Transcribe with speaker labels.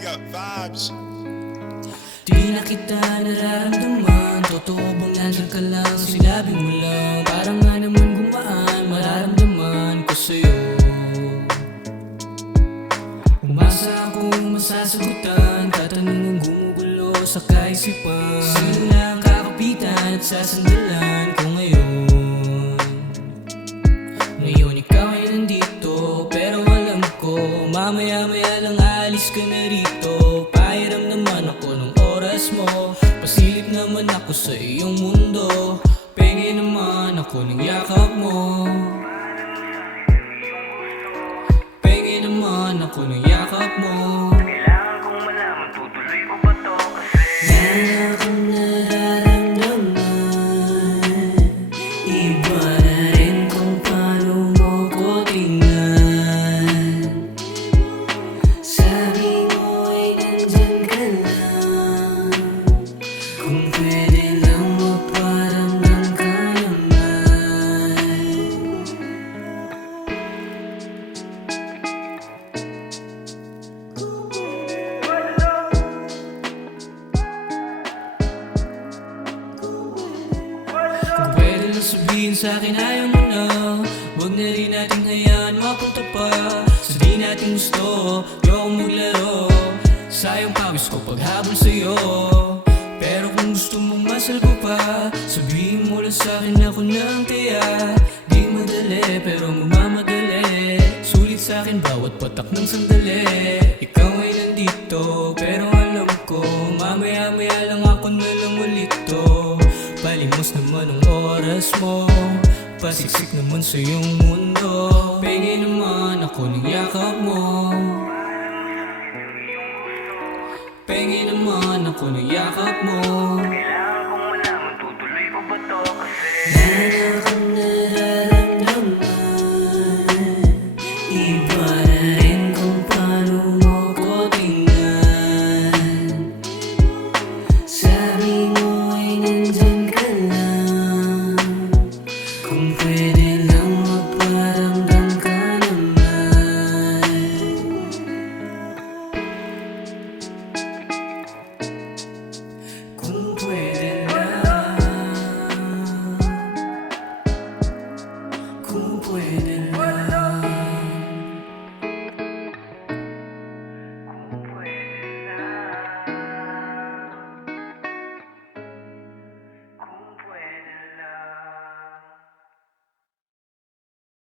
Speaker 1: Cut vibes.
Speaker 2: Di na kita nararamdaman. Totoo bang nandyan ka lang? Sinabi mo lang. Parang nga naman gumaan. Mararamdaman ko sa'yo. Umasa akong masasagutan. Katanungang gumugulo sa kaisipan Sino na ang kakapitan at sasandalan ko ngayon Mamaya-maya lang alis ka na rito. Pahiram naman ako ng oras mo. Pasilip naman ako sa iyong mundo. Pengi naman ako ng yakap mo. Pengi naman ako ng yakap mo.
Speaker 3: Kailangan kong malaman tutuloy ko ba to? Kasi
Speaker 2: Kung pwede lang sabihin sa akin ayaw mo na Huwag na rin natin hayaan mapunta pa. Sa di natin gusto, ako maglaro. Sayang pawis ko paghabol sa'yo. Pero kung gusto mong masal ko pa Sabihin mo lang sa akin ako na ang taya Di madali pero magmamadali Sulit sa akin bawat patak ng sandali. Ikaw ay nandito pero alam ko Mamaya-maya lang ako na lang ulit to Palimos naman ang oras mo. Pasiksik naman sa iyong mundo. Pengi naman ako ng yakap mo. Pengi naman ako ng yakap mo.
Speaker 3: Kailangan kong malaman tutuloy ko ba to? Kasi
Speaker 2: lang Kung pwede lang